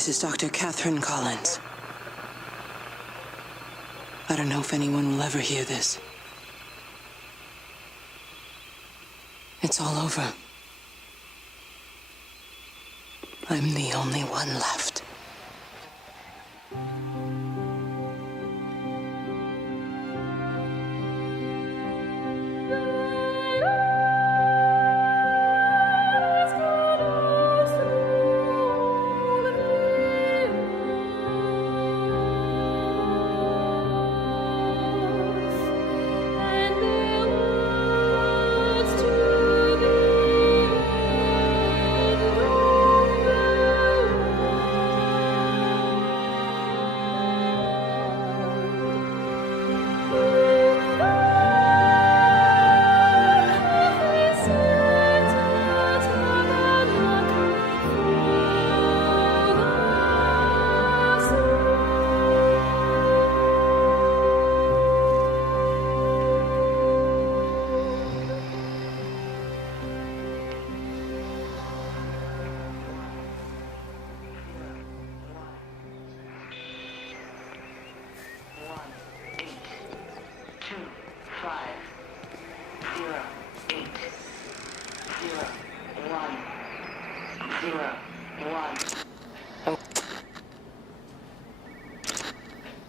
This is Dr. Catherine Collins. I don't know if anyone will ever hear this. It's all over. I'm the only one left.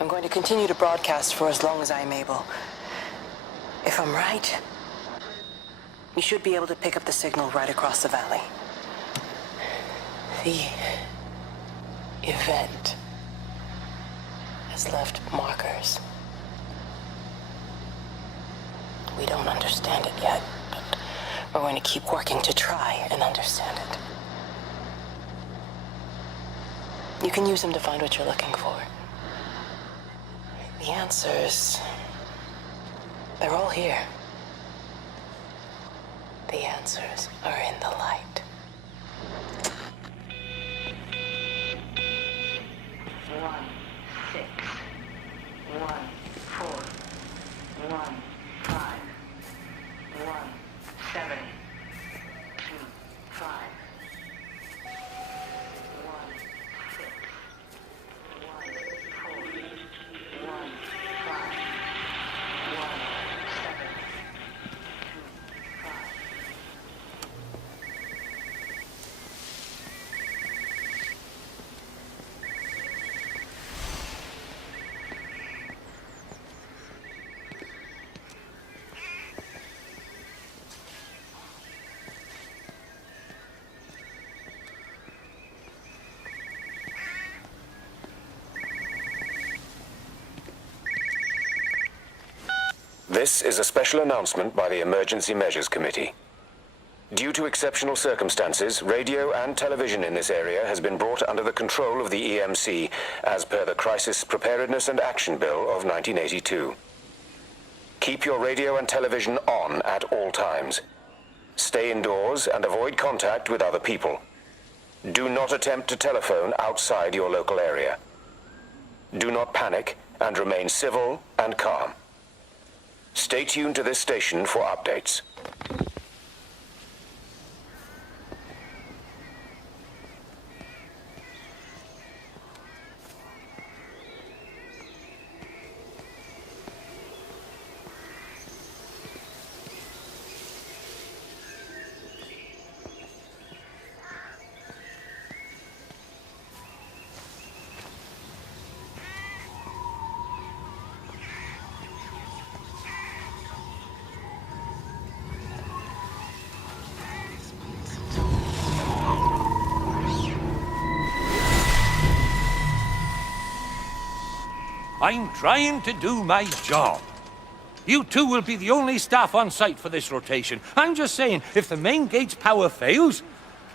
I'm going to continue to broadcast for as long as I'm able. If I'm right, we should be able to pick up the signal right across the valley. The event has left markers. We don't understand it yet, but we're going to keep working to try and understand it. You can use them to find what you're looking for. The answers, they're all here. The answers are in the light. 1, 6, 1, 4, 1, 5, 1, 7, 2, 5. This is a special announcement by the Emergency Measures Committee. Due to exceptional circumstances, radio and television in this area has been brought under the control of the EMC as per the Crisis Preparedness and Action Bill of 1982. Keep your radio and television on at all times. Stay indoors and avoid contact with other people. Do not attempt to telephone outside your local area. Do not panic and remain civil and calm. Stay tuned to this station for updates. I'm trying to do my job. You two will be the only staff on site for this rotation. I'm just saying, if the main gate's power fails,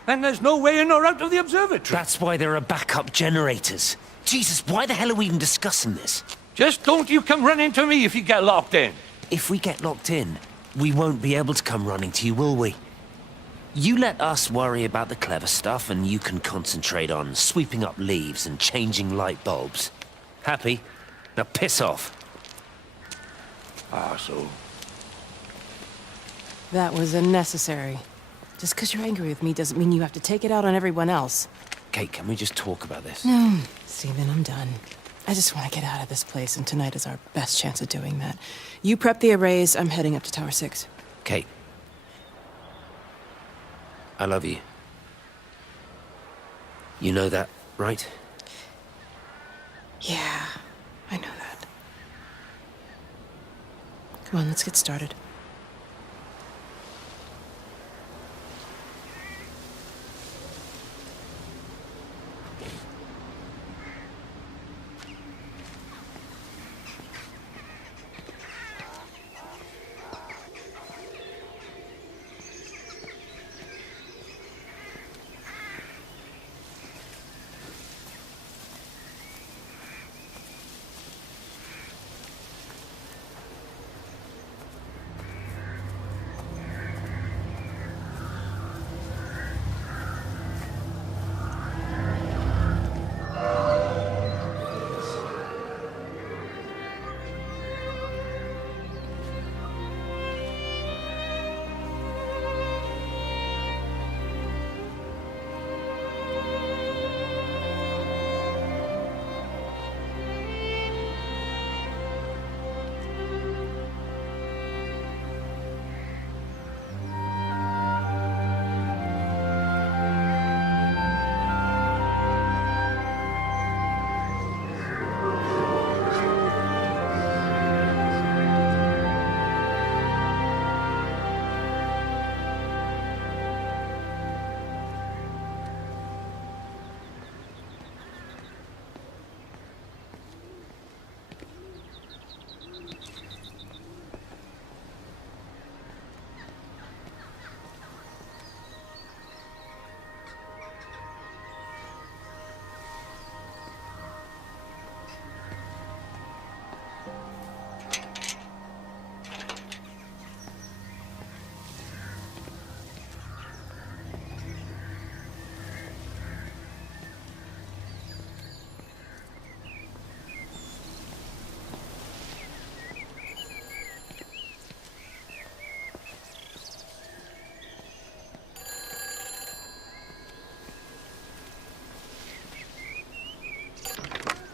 then there's no way in or out of the observatory. That's why there are backup generators. Jesus, why the hell are we even discussing this? Just don't you come running to me if you get locked in. If we get locked in, we won't be able to come running to you, will we? You let us worry about the clever stuff, and you can concentrate on sweeping up leaves and changing light bulbs. Happy? Now piss off. So. That was unnecessary. Just because you're angry with me doesn't mean you have to take it out on everyone else. Kate, can we just talk about this? No, Steven, I'm done. I just want to get out of this place, and tonight is our best chance of doing that. You prep the arrays, I'm heading up to Tower 6. Kate. I love you. You know that, right? Yeah, I know that. Come on, let's get started.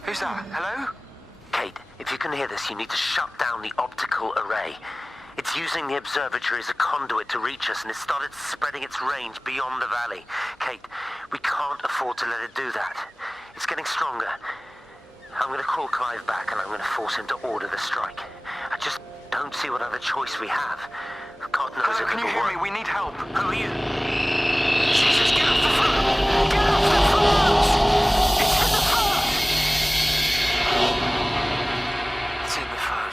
Who's that? Hello? Kate, if you can hear this, you need to shut down the optical array. It's using the observatory as a conduit to reach us, and it started spreading its range beyond the valley. Kate, we can't afford to let it do that. It's getting stronger. I'm going to call Clive back, and I'm going to force him to order the strike. I just don't see what other choice we have. God knows Hello, if can you it'll hear me? work. We need help. Who are you? Jesus, get off the phone! Get off the phone! It's in the phone! It's in the phone.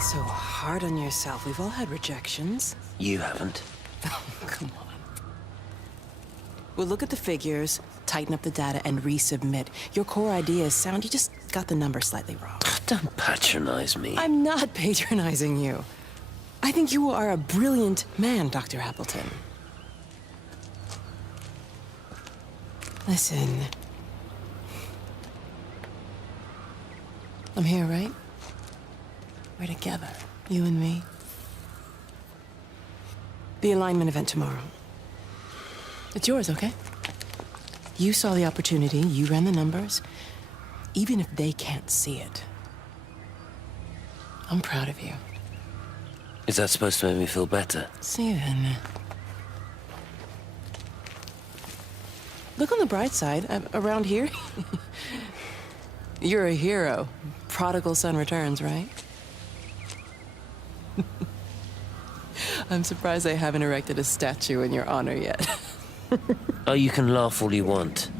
So hard on yourself. We've all had rejections. You haven't. Come on. We'll look at the figures, tighten up the data, and resubmit. Your core idea is sound. You just got the number slightly wrong. Don't patronize me. I'm not patronizing you. I think you are a brilliant man, Dr. Appleton. Listen. I'm here, right? We're together, you and me. The alignment event tomorrow. It's yours, okay? You saw the opportunity, you ran the numbers. Even if they can't see it, I'm proud of you. Is that supposed to make me feel better? Steven. Look on the bright side. Around here, you're a hero. Prodigal son returns, right? I'm surprised I haven't erected a statue in your honor yet. Oh, you can laugh all you want.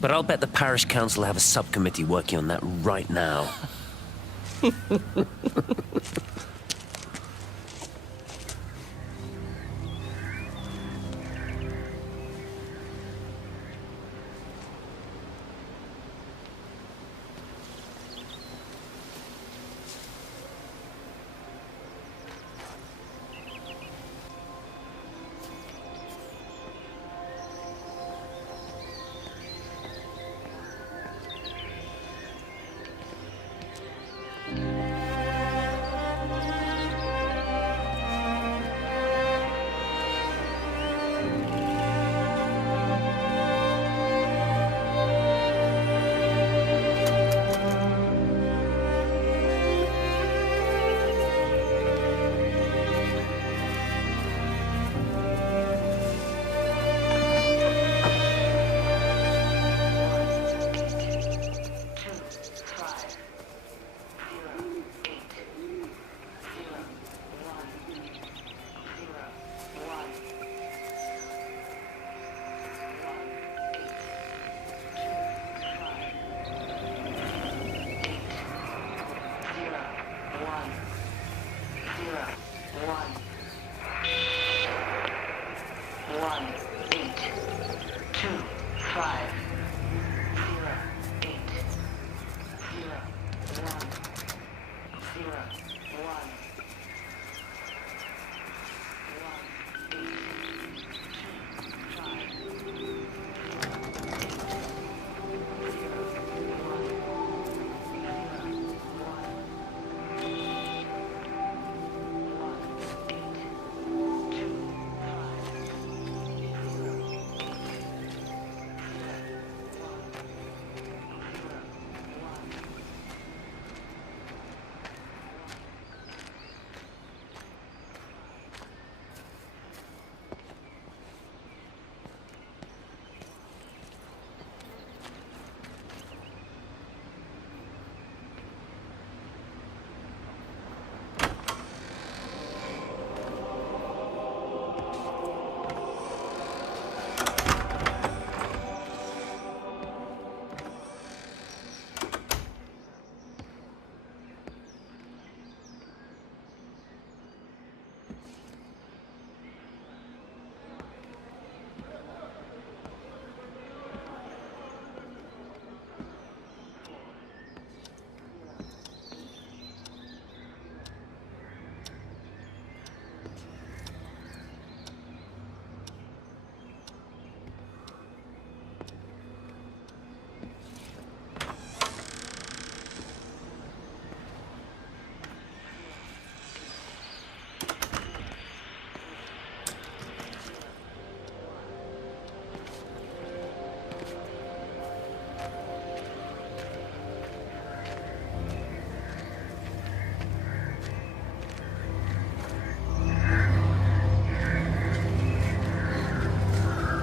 But I'll bet the parish council have a subcommittee working on that right now.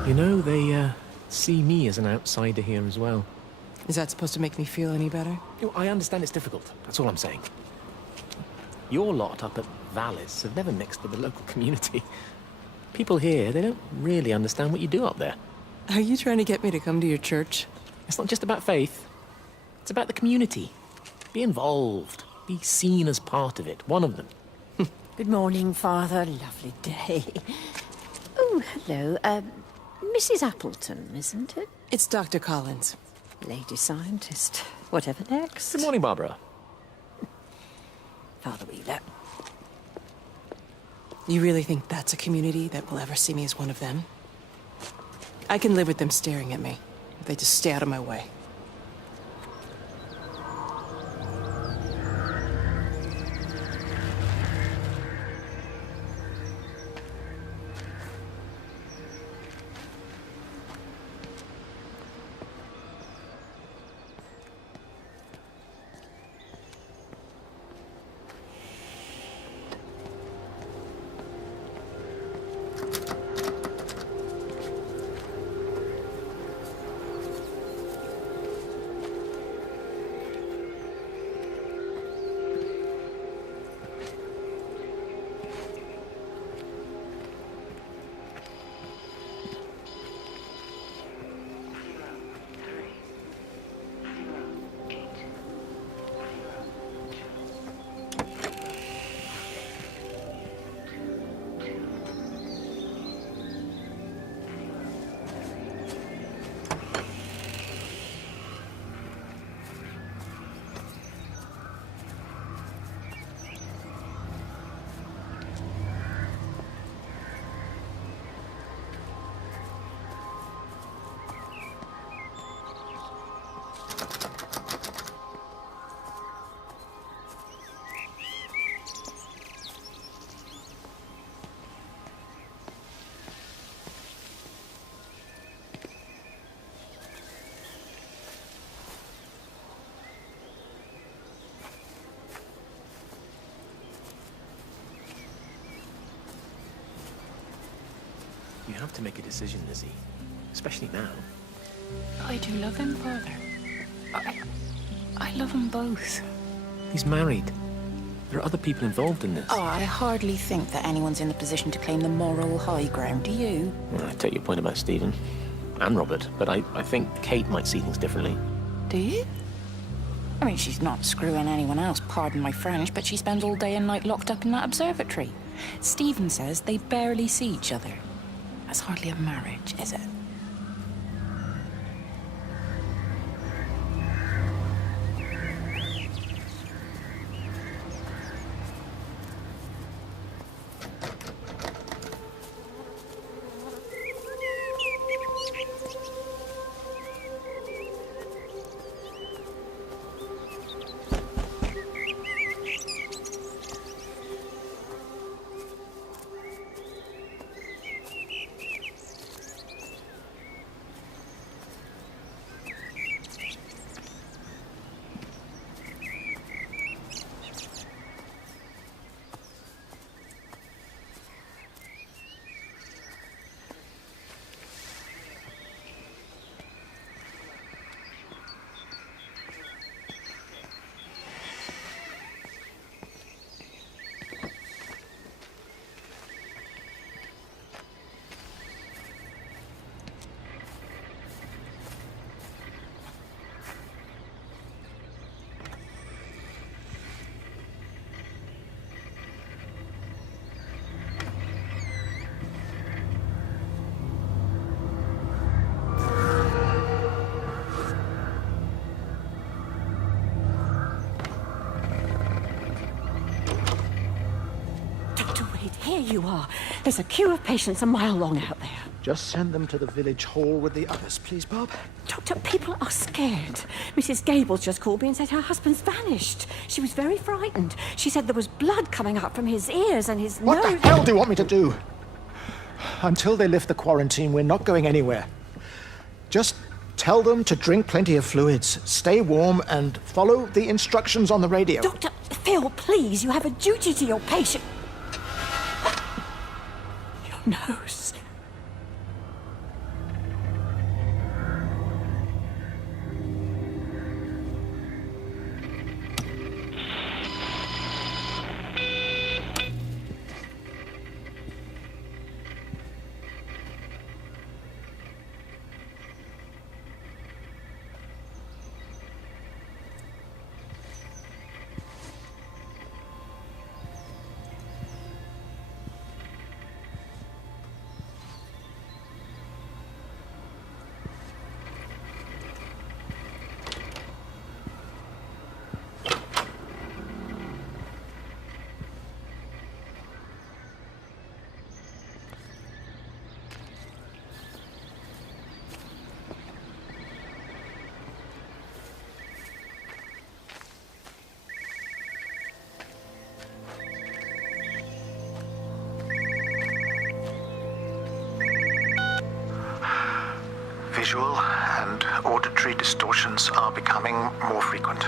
You know, they see me as an outsider here as well. Is that supposed to make me feel any better? I understand it's difficult, that's all I'm saying. Your lot up at Vallis have never mixed with the local community. People here, they don't really understand what you do up there. Are you trying to get me to come to your church? It's not just about faith. It's about the community. Be involved. Be seen as part of it. One of them. Good morning, Father. Lovely day. Oh, hello. Mrs. Appleton, isn't it? It's Dr. Collins. Lady scientist. Whatever next. Good morning, Barbara. Father Wheeler. You really think that's a community that will ever see me as one of them? I can live with them staring at me, if they just stay out of my way. You have to make a decision, Lizzie. Especially now. I do love him, Father. I love them both. He's married. There are other people involved in this. Oh, I hardly think that anyone's in the position to claim the moral high ground, do you? Well, I take your point about Stephen and Robert, but I think Kate might see things differently. Do you? I mean, she's not screwing anyone else, pardon my French, but she spends all day and night locked up in that observatory. Stephen says they barely see each other. That's hardly a marriage, is it? Here you are. There's a queue of patients a mile long out there. Just send them to the village hall with the others, please, Bob. Doctor, people are scared. Mrs. Gables just called me and said her husband's vanished. She was very frightened. She said there was blood coming up from his ears and his What nose. the hell do you want me to do? Until they lift the quarantine, we're not going anywhere. Just tell them to drink plenty of fluids, stay warm, and follow the instructions on the radio. Doctor, Phil, please, you have a duty to your patient. Your nose. Visual and auditory distortions are becoming more frequent,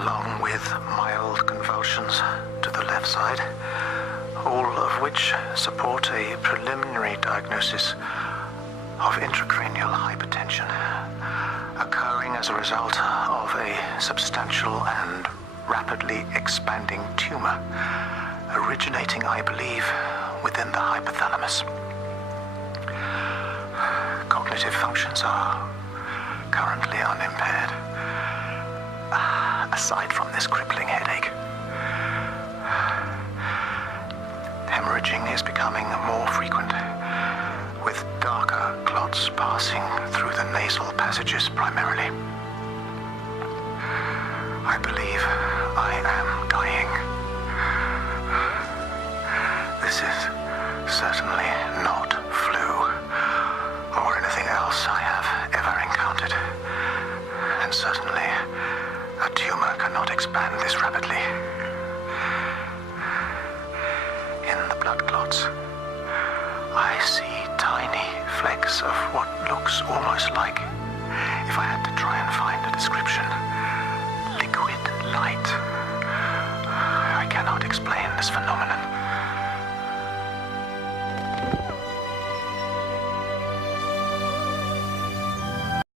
along with mild convulsions to the left side, all of which support a preliminary diagnosis of intracranial hypertension, occurring as a result of a substantial and rapidly expanding tumor, originating, I believe, within the hypothalamus. Cognitive functions are currently unimpaired, aside from this crippling headache. Hemorrhaging is becoming more frequent, with darker clots passing through the nasal passages primarily. I believe I am dying. This is certainly not flu or anything else I have ever encountered. And certainly, a tumor cannot expand this rapidly. In the blood clots, I see tiny flecks of what looks almost like, if I had to try and find a description, liquid light. I cannot explain this phenomenon.